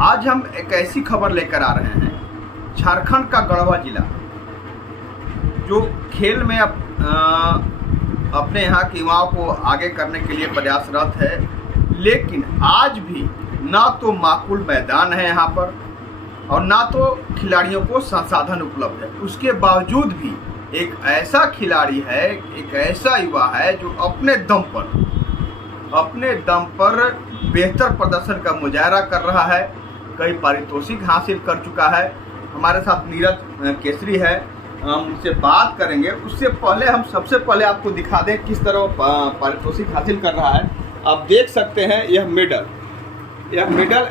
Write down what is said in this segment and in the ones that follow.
आज हम एक ऐसी खबर लेकर आ रहे हैं, झारखंड का गढ़वा जिला जो खेल में अपने यहाँ के युवाओं को आगे करने के लिए प्रयासरत है, लेकिन आज भी ना तो माकूल मैदान है यहाँ पर और ना तो खिलाड़ियों को संसाधन उपलब्ध है। उसके बावजूद भी एक ऐसा खिलाड़ी है, एक ऐसा युवा है जो अपने दम पर बेहतर प्रदर्शन का मुजाहरा कर रहा है, कई पारितोषिक हासिल कर चुका है। हमारे साथ नीरज केसरी है, हम उनसे बात करेंगे। उससे पहले हम सबसे पहले आपको दिखा दें किस तरह पारितोषिक हासिल कर रहा है। आप देख सकते हैं यह मेडल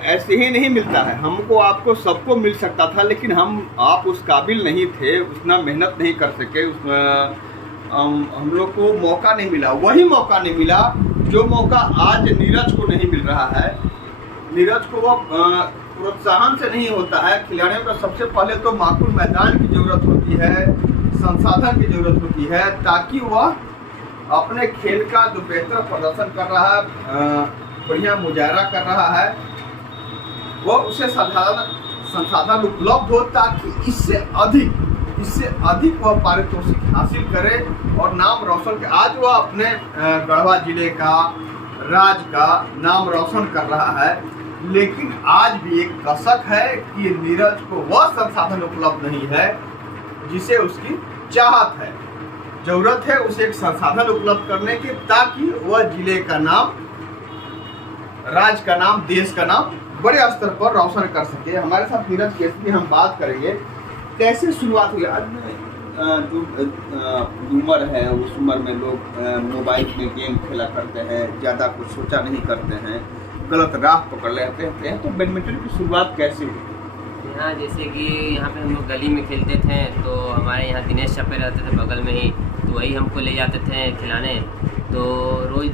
ऐसे ही नहीं मिलता है। हमको आपको सबको मिल सकता था, लेकिन आप उस काबिल नहीं थे, उतना मेहनत नहीं कर सके, हम लोग को मौका नहीं मिला। वही मौका नहीं मिला जो मौका आज नीरज को नहीं मिल रहा है। नीरज को वो प्रोत्साहन से नहीं होता है। खिलाड़ियों को सबसे पहले तो माकूल मैदान की ज़रूरत होती है, संसाधन की ज़रूरत होती है, ताकि वह अपने खेल का जो बेहतर प्रदर्शन कर रहा है, बढ़िया मुजाहरा कर रहा है, वो उसे संसाधन उपलब्ध हो, ताकि इससे अधिक वह पारितोषिक हासिल करे और नाम रोशन करे। आज वह अपने गढ़वा जिले का, राज्य का नाम रोशन कर रहा है, लेकिन आज भी एक कसक है कि नीरज को वह संसाधन उपलब्ध नहीं है जिसे उसकी चाहत है। जरूरत है उसे एक संसाधन उपलब्ध करने की, ताकि वह जिले का नाम, राज्य का नाम, देश का नाम बड़े स्तर पर रोशन कर सके। हमारे साथ नीरज केसरी, हम बात करेंगे कैसे शुरुआत हुई। आज जो उम्र है उस उम्र में लोग मोबाइल में गेम खेला करते हैं, ज़्यादा कुछ सोचा नहीं करते हैं, गलत राह पकड़ लेते हैं। तो बैडमिंटन की शुरुआत कैसे हुई? यहाँ जैसे कि यहाँ पे हम लोग गली में खेलते थे, तो हमारे यहाँ दिनेश छपे रहते थे बगल में ही, तो वही हमको ले जाते थे खिलाने। तो रोज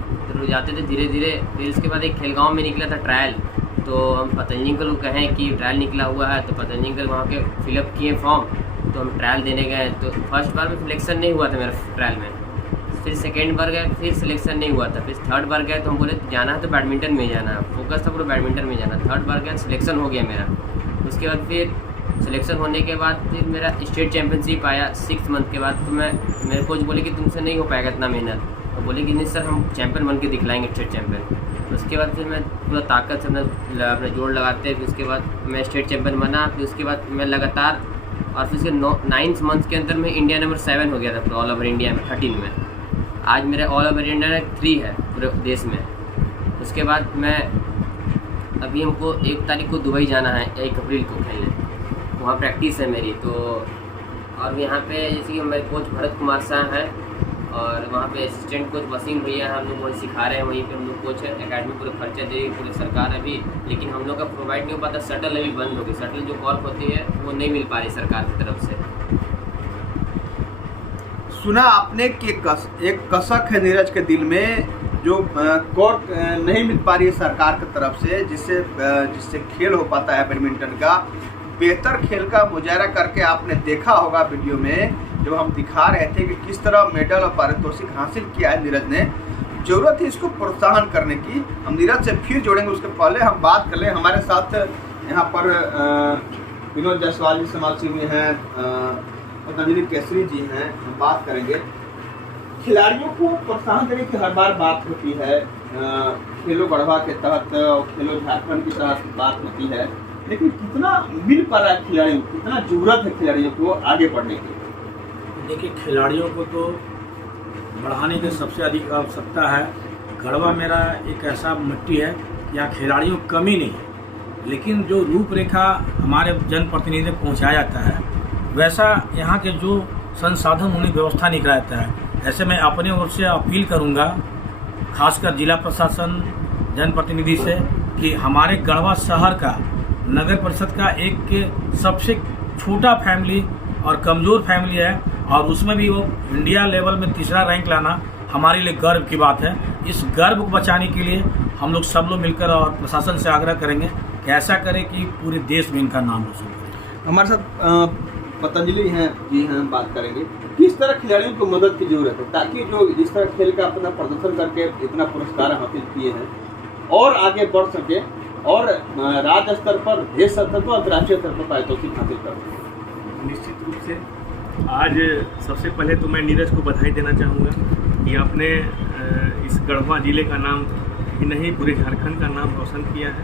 जाते थे धीरे धीरे। फिर उसके बाद एक खेलगांव में निकला था ट्रायल, तो हम पतंजलि अंकल को कहें कि ट्रायल निकला हुआ है, तो पतंजलि अंकल वहाँ के फिलअप किए फॉर्म, तो हम ट्रायल देने गए। तो फर्स्ट बार में सिलेक्शन नहीं हुआ था मेरा ट्रायल में, फिर सेकेंड बार गए, फिर सिलेक्शन नहीं हुआ था, फिर थर्ड बार गए तो हम बोले जाना है तो बैडमिंटन में जाना है, फोकस था पूरा बैडमिंटन में जाना। थर्ड बार गए, सिलेक्शन हो गया मेरा। उसके बाद फिर सिलेक्शन होने के बाद फिर मेरा स्टेट चैम्पियनशिप आया 6 मंथ के बाद। तो मेरे कोच बोले कि तुमसे नहीं हो पाएगा इतना मेहनत, तो बोले कि नहीं सर, हम चैम्पियन बन के दिखलाएंगे, स्टेट चैम्पियन। उसके बाद फिर मैं पूरा ताकत से अपना जोड़ लगाते, फिर उसके बाद मैं स्टेट चैम्पियन बना। फिर उसके बाद मैं लगातार, और फिर उसके 9 मंथ के अंदर में इंडिया नंबर 7 हो गया था पूरा ऑल ओवर इंडिया में 13 में। आज मेरा ऑल ओवर इंडिया 3 है पूरे देश में। उसके बाद मैं अभी हमको 1 तारीख को दुबई जाना है, 1 अप्रैल को खेलने, वहाँ प्रैक्टिस है मेरी। तो और यहाँ पे जैसे कि मेरे कोच भरत कुमार शाह हैं, और वहाँ पे असिस्टेंट कोच वसीम भैया हैं, हम लोग वही सिखा रहे हैं। वहीं पे हम लोग कोच है, एकेडमी पूरे खर्चा दे रही पूरी सरकार अभी, लेकिन हम लोग का प्रोवाइड नहीं हो पाता। शटल अभी बंद हो गई, शटल जो कॉर्क होती है वो नहीं मिल पा रही सरकार की तरफ से। सुना आपने कि एक कसक है नीरज के दिल में, जो कॉर्क नहीं मिल पा रही है सरकार की तरफ से, जिससे खेल हो पाता है बैडमिंटन का। बेहतर खेल का मुजाहरा करके आपने देखा होगा वीडियो में, जब हम दिखा रहे थे कि किस तरह मेडल और पारितोषिक हासिल किया है नीरज ने। जरूरत है इसको प्रोत्साहन करने की। हम नीरज से फिर जोड़ेंगे, उसके पहले हम बात कर लें। हमारे साथ यहाँ पर विनोद जायसवाल जी समाज सेवी हैं, पतंजलि केसरी जी हैं। हम बात करेंगे खिलाड़ियों को प्रोत्साहन देने की। हर बार बात होती है खेलो गढ़वा के तहत और खेलो झारखंड के तहत बात होती है, लेकिन कितना मिल पा रहा है खिलाड़ियों को, कितना जरूरत है खिलाड़ियों को आगे बढ़ने की? देखिए, खिलाड़ियों को तो बढ़ाने की सबसे अधिक आवश्यकता है। गढ़वा मेरा एक ऐसा मिट्टी है, यहाँ खिलाड़ियों की कमी नहीं है, लेकिन जो रूपरेखा हमारे जनप्रतिनिधि तक पहुँचाया जाता है, वैसा यहाँ के जो संसाधन उन्हें व्यवस्था नहीं कराया जाता है। ऐसे मैं अपने ओर से अपील करूँगा, खासकर जिला प्रशासन, जनप्रतिनिधि से, कि हमारे गढ़वा शहर का, नगर परिषद का एक सबसे छोटा फैमिली और कमज़ोर फैमिली है, और उसमें भी वो इंडिया लेवल में 3रा रैंक लाना हमारे लिए गर्व की बात है। इस गर्व को बचाने के लिए हम लोग सब लोग मिलकर और प्रशासन से आग्रह करेंगे कि ऐसा करें कि पूरे देश में इनका नाम रोशन करें। हमारे साथ पतंजलि हैं जी हैं, बात करेंगे किस तरह खिलाड़ियों को मदद की जरूरत है, ताकि जो जिस तरह खेल का अपना प्रदर्शन करके इतना पुरस्कार हासिल किए हैं और आगे बढ़ सके, और राज्य स्तर पर, देश स्तर पर, अंतर्राष्ट्रीय स्तर पर पारितोषिक हासिल करते हैं। निश्चित रूप से आज सबसे पहले तो मैं नीरज को बधाई देना चाहूँगा कि आपने इस गढ़वा ज़िले का नाम ही नहीं पूरे झारखंड का नाम रोशन किया है।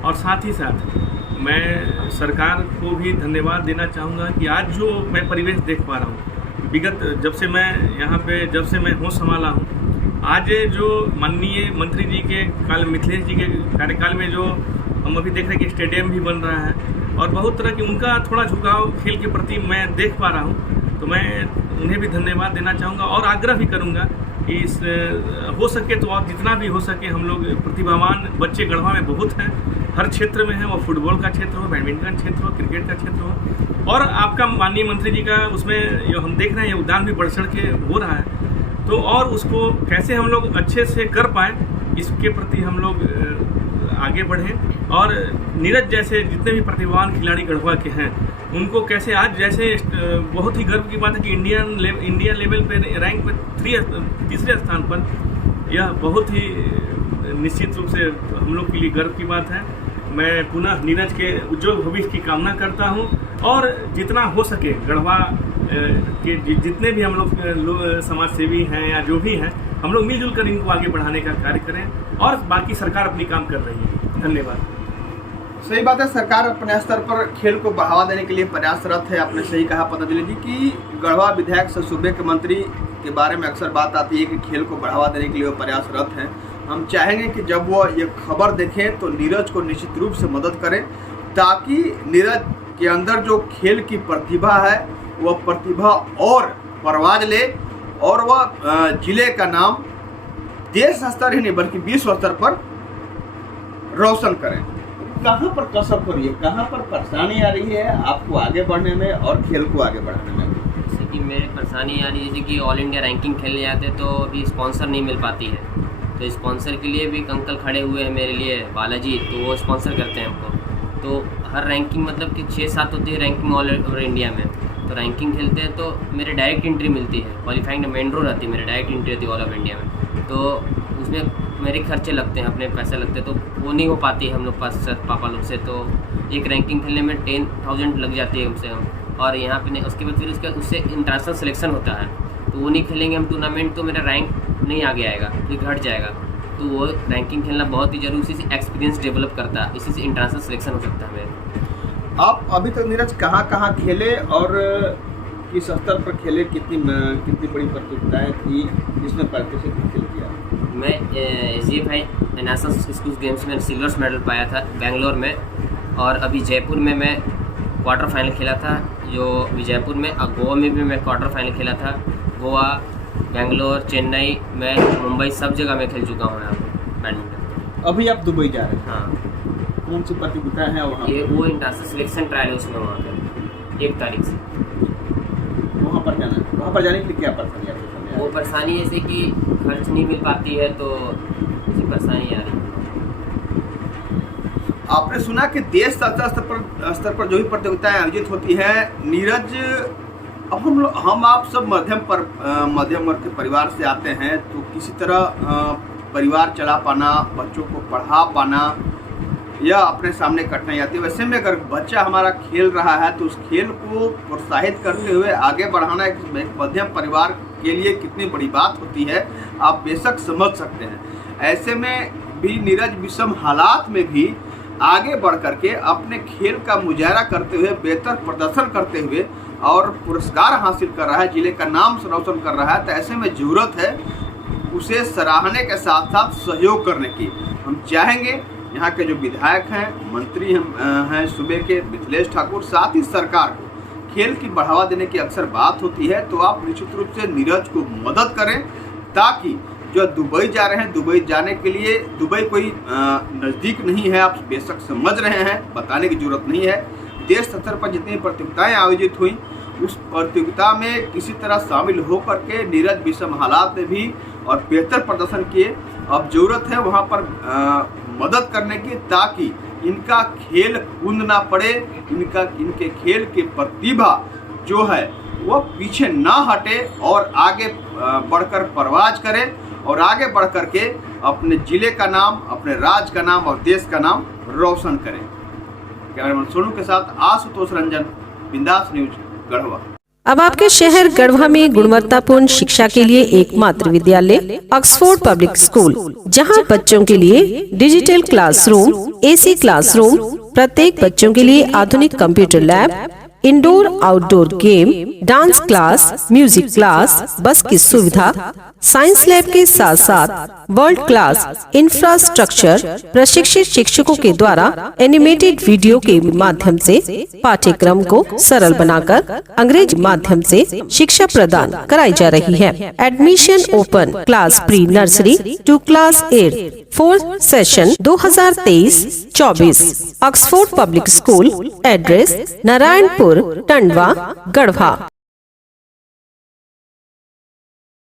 और साथ ही साथ मैं सरकार को भी धन्यवाद देना चाहूँगा कि आज जो मैं परिवेश देख पा रहा हूँ, विगत जब से मैं यहाँ पे जब से मैं होश संभाला हूँ, आज जो माननीय मंत्री जी के मिथिलेश जी के कार्यकाल में जो हम अभी देख रहे हैं कि स्टेडियम भी बन रहा है और बहुत तरह की उनका थोड़ा झुकाव खेल के प्रति मैं देख पा रहा हूँ, तो मैं उन्हें भी धन्यवाद देना चाहूँगा और आग्रह भी करूँगा कि इस हो सके तो और जितना भी हो सके हम लोग प्रतिभावान बच्चे गढ़वा में बहुत हैं, हर क्षेत्र में है, वो फुटबॉल का क्षेत्र हो, बैडमिंटन क्षेत्र हो, क्रिकेट का क्षेत्र हो, और आपका माननीय मंत्री जी का उसमें जो हम देख रहे हैं योगदान भी बढ़ चढ़ के हो रहा है, तो और उसको कैसे हम लोग अच्छे से कर पाएँ इसके प्रति हम लोग आगे बढ़ें। और नीरज जैसे जितने भी प्रतिभावान खिलाड़ी गढ़वा के हैं उनको कैसे आज जैसे बहुत ही गर्व की बात है कि इंडिया लेवल पे रैंक पे तीसरे स्थान पर, यह बहुत ही निश्चित रूप से हम लोग के लिए गर्व की बात है। मैं पुनः नीरज के उज्जवल भविष्य की कामना करता हूं और जितना हो सके गढ़वा के जितने भी हम लोग समाज सेवी हैं या जो भी हैं, हम लोग मिलजुल कर इनको आगे बढ़ाने का कार्य करें और बाकी सरकार अपनी काम कर रही है। धन्यवाद। सही बात है, सरकार अपने स्तर पर खेल को बढ़ावा देने के लिए प्रयासरत है। आपने सही कहा पतंजलि जी कि गढ़वा विधायक से सूबे के मंत्री के बारे में अक्सर बात आती है कि खेल को बढ़ावा देने के लिए वो प्रयासरत हैं। हम चाहेंगे कि जब वो ये खबर देखें तो नीरज को निश्चित रूप से मदद करें ताकि नीरज के अंदर जो खेल की प्रतिभा है वह प्रतिभा और परवाज ले और वह जिले का नाम देश स्तर ही नहीं बल्कि विश्व स्तर पर रोशन करें। कहाँ पर कसर हो रही है, कहाँ पर परेशानी आ रही है आपको आगे बढ़ने में और खेल को आगे बढ़ाने में? जैसे कि मेरी परेशानी आ रही है, जैसे कि ऑल इंडिया रैंकिंग खेलने जाते तो अभी स्पॉन्सर नहीं मिल पाती है, तो स्पॉन्सर के लिए भी एक अंकल खड़े हुए हैं मेरे लिए, बालाजी, तो वो स्पॉन्सर करते हैं हमको। तो हर रैंकिंग मतलब कि 6-7 होती है रैंकिंग ऑल ओवर इंडिया में, तो रैंकिंग खेलते हैं तो मेरे डायरेक्ट एंट्री मिलती है, क्वालिफाइंग मेन रो रहती है, मेरी डायरेक्ट एंट्री होती है ऑल ओवर इंडिया में, तो उसमें मेरे खर्चे लगते हैं, अपने पैसे लगते हैं, तो वो नहीं हो पाती है हम लोग पास सर पापा लोग से, तो एक रैंकिंग खेलने में 10,000 लग जाती है हमसे हम, और यहाँ पे उसके बाद फिर उससे इंटरनेशनल सिलेक्शन होता है, तो वो नहीं खेलेंगे हम टूर्नामेंट तो मेरा रैंक नहीं आगे आएगा, फिर घट जाएगा, तो वो रैंकिंग खेलना बहुत ही जरूरी, इसी से एक्सपीरियंस डेवलप करता है, इसी से इंटरनेशनल सिलेक्शन हो सकता है मेरे। आप अभी तक नीरज कहाँ खेले और किस स्तर पर खेले, कितनी बड़ी प्रतियोगिताएं थी, इसमें पारितोषिक हासिल किया? मैं SGFI नेशनल स्कूल गेम्स में सिल्वर मेडल पाया था बेंगलोर में, और अभी जयपुर में मैं क्वार्टर फाइनल खेला था, जो जयपुर में, और गोवा में भी मैं क्वार्टर फाइनल खेला था। गोवा, बेंगलोर, चेन्नई, मैं मुंबई सब जगह मैं खेल चुका हूँ यहाँ पर बैडमिंटन। अभी आप दुबई जा रहे हैं? हाँ। कौन सी प्रतियोगिता है वहाँ? ये वो इंटरनेशनल सिलेक्शन ट्रायल है उसमें, वहाँ पे 1 तारीख से वहाँ पर जाना है। वहाँ पर जाने के लिए क्या परेशानी आपके सामने? वो परेशानी जैसे कि खर्च नहीं मिल पाती है, तो ऐसी परेशानी आ रही है। आपने सुना कि देश स्तर पर जो भी प्रतियोगिताएं आयोजित होती है, नीरज, अब हम आप सब मध्यम वर्ग के परिवार से आते हैं, तो किसी तरह परिवार चला पाना, बच्चों को पढ़ा पाना या अपने सामने कठिनाई आती है। वैसे में अगर बच्चा हमारा खेल रहा है तो उस खेल को प्रोत्साहित करते हुए आगे बढ़ाना एक मध्यम परिवार के लिए कितनी बड़ी बात होती है, आप बेशक समझ सकते हैं। ऐसे में भी नीरज विषम हालात में भी आगे बढ़ करके अपने खेल का मुजाहरा करते हुए, बेहतर प्रदर्शन करते हुए और पुरस्कार हासिल कर रहा है, जिले का नाम रोशन कर रहा है, तो ऐसे में ज़रूरत है उसे सराहने के साथ साथ सहयोग करने की। हम चाहेंगे यहाँ के जो विधायक हैं, मंत्री हैं सूबे के मिथिलेश ठाकुर, साथ ही सरकार को खेल की बढ़ावा देने की अक्सर बात होती है, तो आप निश्चित रूप से नीरज को मदद करें ताकि जो दुबई जा रहे हैं, दुबई जाने के लिए, दुबई कोई नज़दीक नहीं है, आप बेशक समझ रहे हैं, बताने की जरूरत नहीं है। देश स्तर पर जितनी प्रतियोगिताएं आयोजित हुई उस प्रतियोगिता में किसी तरह शामिल होकर के नीरज विषम हालात में भी और बेहतर प्रदर्शन किए। अब जरूरत है वहाँ पर मदद करने की ताकि इनका खेल कूद ना पड़े, इनके खेल की प्रतिभा जो है वो पीछे ना हटे और आगे बढ़कर परवाज करे और आगे बढ़ करके अपने जिले का नाम, अपने राज्य का नाम और देश का नाम रोशन करें। कैमरामैन सोनू के साथ आशुतोष रंजन, बिंदास न्यूज, गढ़वा। अब आपके शहर गढ़वा में गुणवत्तापूर्ण शिक्षा के लिए एकमात्र विद्यालय ऑक्सफोर्ड पब्लिक स्कूल, जहां बच्चों के लिए डिजिटल क्लासरूम, एसी क्लासरूम, प्रत्येक बच्चों के लिए आधुनिक computer lab, indoor outdoor game, dance class, music class, बस की सुविधा, साइंस लैब के साथ साथ वर्ल्ड क्लास इंफ्रास्ट्रक्चर, प्रशिक्षित शिक्षकों के द्वारा एनिमेटेड वीडियो के माध्यम से पाठ्यक्रम को सरल बनाकर अंग्रेजी माध्यम से शिक्षा प्रदान कराई जा रही है। Admission open. Class pre nursery to class 8, 4th session 2023-24। Oxford public school, address Narayanpur, Tandwa, Garhwa.